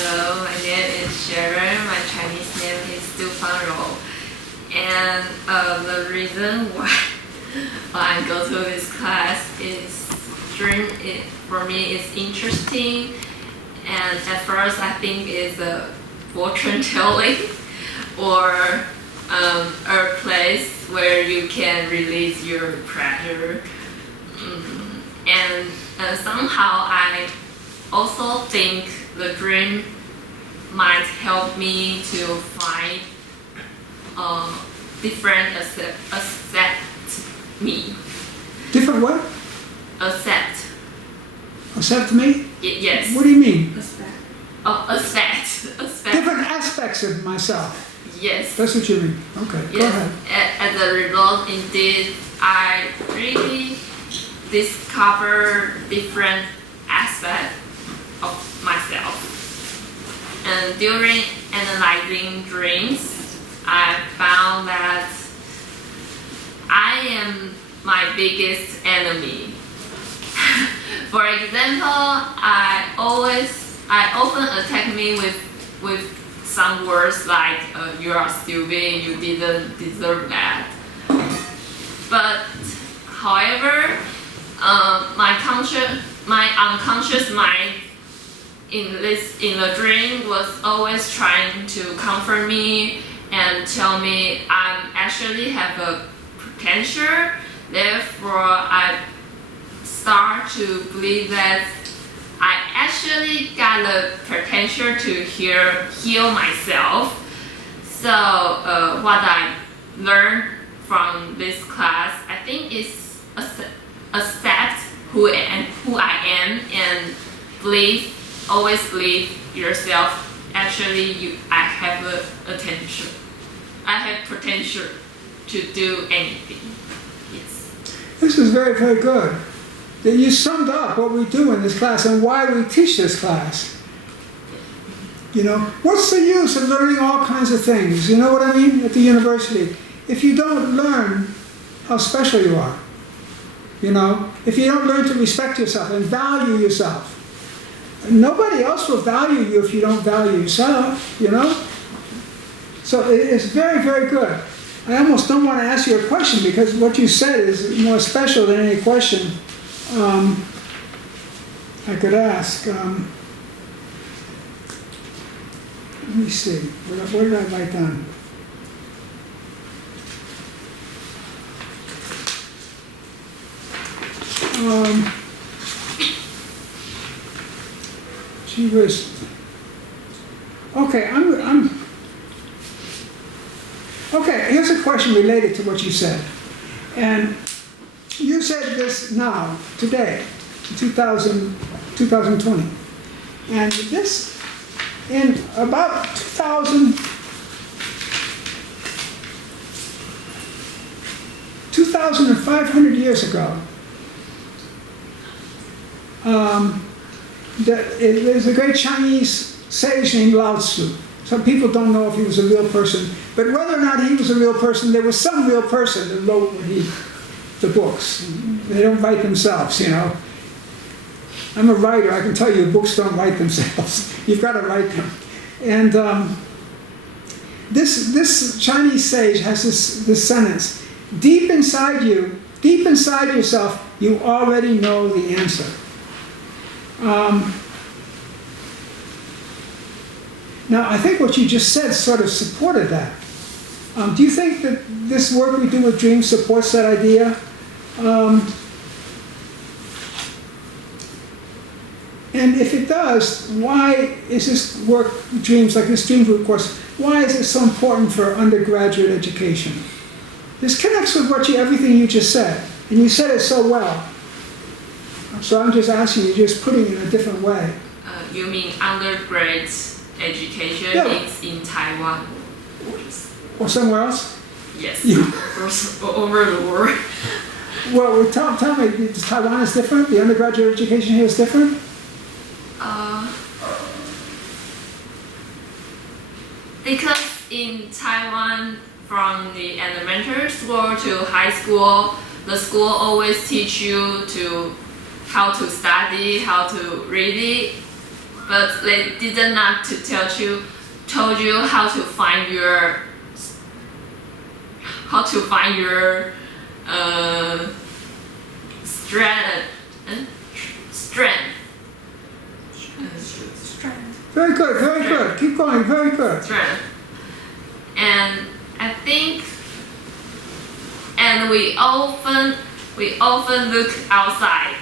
Hello, my name is Sharon. My Chinese name is Stufan. And the reason why I go to this class is for me it's interesting. And at first I think it's a fortune telling or a place where you can release your pressure. And somehow I also think the dream might help me to find different accept me. Different what? Accept. Accept me? Yes. What do you mean? Accept. Different aspects of myself. Yes. That's what you mean. Okay, Yes. go ahead. As a result, indeed, I really discover different aspects of myself. And during analyzing dreams, I found that I am my biggest enemy. For example, I often attack me with some words like you are stupid, you didn't deserve that. But however, my unconscious mind in the dream was always trying to comfort me and tell me I actually have a potential. Therefore, I start to believe that I actually got the potential to heal myself. So what I learned from this class, I think, is accept who I am and always believe yourself. Actually, I have a potential. I have potential to do anything. Yes. This is very, very good. That you summed up what we do in this class and why we teach this class. You know, what's the use of learning all kinds of things? You know what I mean? At the university, if you don't learn how special you are, you know, if you don't learn to respect yourself and value yourself, nobody else will value you if you don't value yourself, you know? So it's very, very good. I almost don't want to ask you a question because what you said is more special than any question I could ask. Let me see. What did I write down? She was okay. Okay. Here's a question related to what you said, and you said this now today, 2020, and this in about 2,500 years ago. There's a great Chinese sage named Lao Tzu. Some people don't know if he was a real person, but whether or not he was a real person, there was some real person that wrote the books. They don't write themselves, you know. I'm a writer. I can tell you books don't write themselves. You've got to write them. And this Chinese sage has this sentence: deep inside yourself, you already know the answer. Now, I think what you just said sort of supported that. Do you think that this work we do with dreams supports that idea? And if it does, why is this work, dreams, like this dream group course, why is it so important for undergraduate education? This connects with everything you just said, and you said it so well. So I'm just asking you, just putting it in a different way. You mean undergrad education is in Taiwan? Or somewhere else? Yes, over the world. Well, tell me, Taiwan is different? The undergraduate education here is different? Because in Taiwan, from the elementary school to high school, the school always teach you how to study, how to read it, but they did not to told you how to find your strength. Very good, very good. Keep going, very good. Strength. And I think, and we often look outside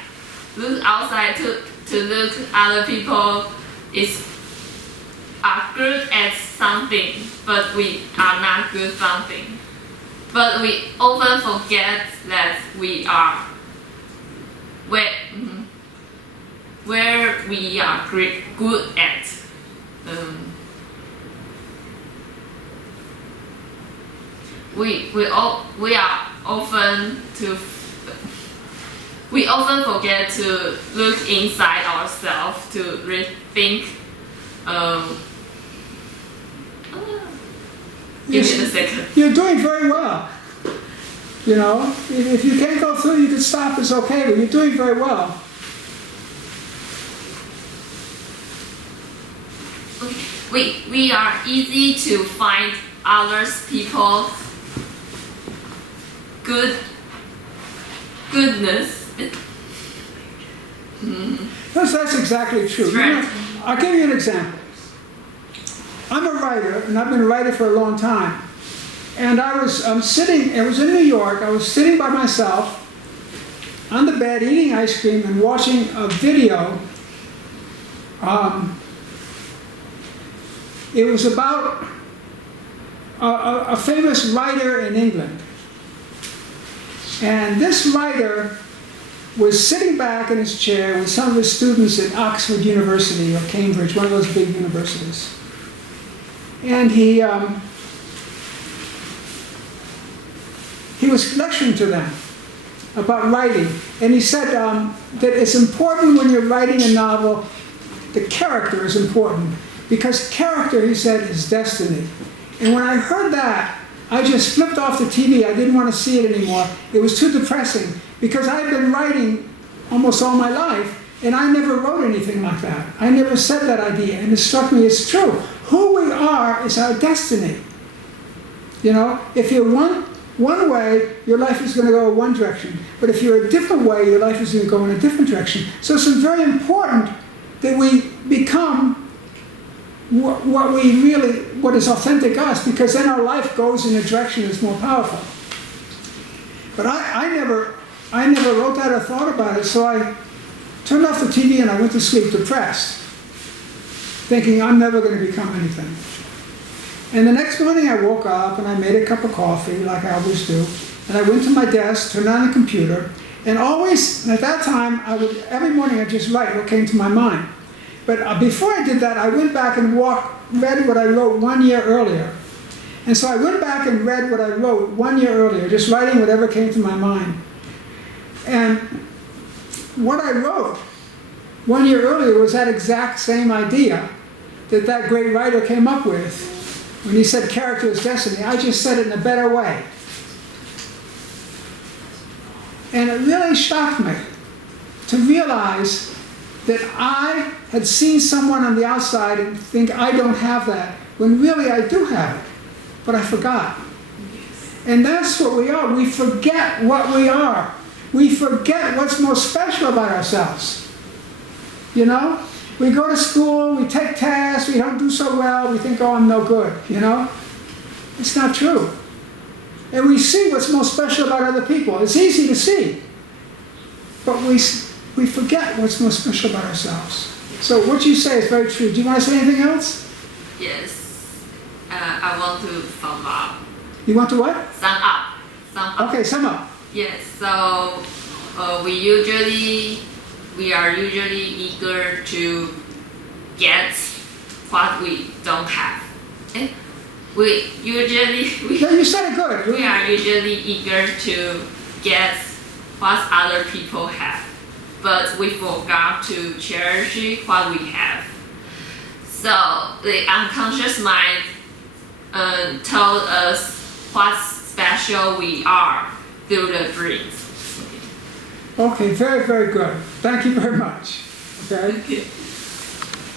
to look other people are good at something, but we are not good something. But we often forget that we are where we are good at. We often forget to look inside ourselves to rethink. Give me a second. You're doing very well. You know, if you can't go through, you can stop. It's okay, but you're doing very well. We are easy to find others people goodness. That's exactly true. You know, I'll give you an example. I'm a writer, and I've been a writer for a long time. And I'm sitting, it was in New York, I was sitting by myself on the bed eating ice cream and watching a video. It was about a famous writer in England. And this writer was sitting back in his chair with some of his students at Oxford University or Cambridge, one of those big universities. And he was lecturing to them about writing. And he said that it's important when you're writing a novel, the character is important. Because character, he said, is destiny. And when I heard that, I just flipped off the TV. I didn't want to see it anymore. It was too depressing. Because I've been writing almost all my life, and I never wrote anything like that. I never said that idea, and it struck me as true. Who we are is our destiny. You know, if you're one way, your life is going to go one direction. But if you're a different way, your life is going to go in a different direction. So it's very important that we become what is authentic us, because then our life goes in a direction that's more powerful. But I never wrote that or thought about it, so I turned off the TV and I went to sleep depressed, thinking I'm never going to become anything. And the next morning I woke up and I made a cup of coffee, like I always do, and I went to my desk, turned on the computer, and always, at that time, every morning I'd just write what came to my mind. But before I did that, I went back and read what I wrote 1 year earlier. And so I went back and read what I wrote 1 year earlier, just writing whatever came to my mind. And what I wrote 1 year earlier was that exact same idea that great writer came up with when he said character is destiny. I just said it in a better way. And it really shocked me to realize that I had seen someone on the outside and think I don't have that, when really I do have it, but I forgot. And that's what we are. We forget what we are. We forget what's most special about ourselves. You know? We go to school, we take tests, we don't do so well, we think, oh, I'm no good, you know? It's not true. And we see what's most special about other people. It's easy to see. But we forget what's most special about ourselves. So what you say is very true. Do you want to say anything else? Yes. I want to sum up. You want to what? Sum up. Okay, sum up. Yes. So we are usually eager to get what we don't have. No, you said it good. We are usually eager to get what other people have, but we forgot to cherish what we have. So the unconscious mind told us what special we are through the dreams. Okay, very, very good. Thank you very much. Okay.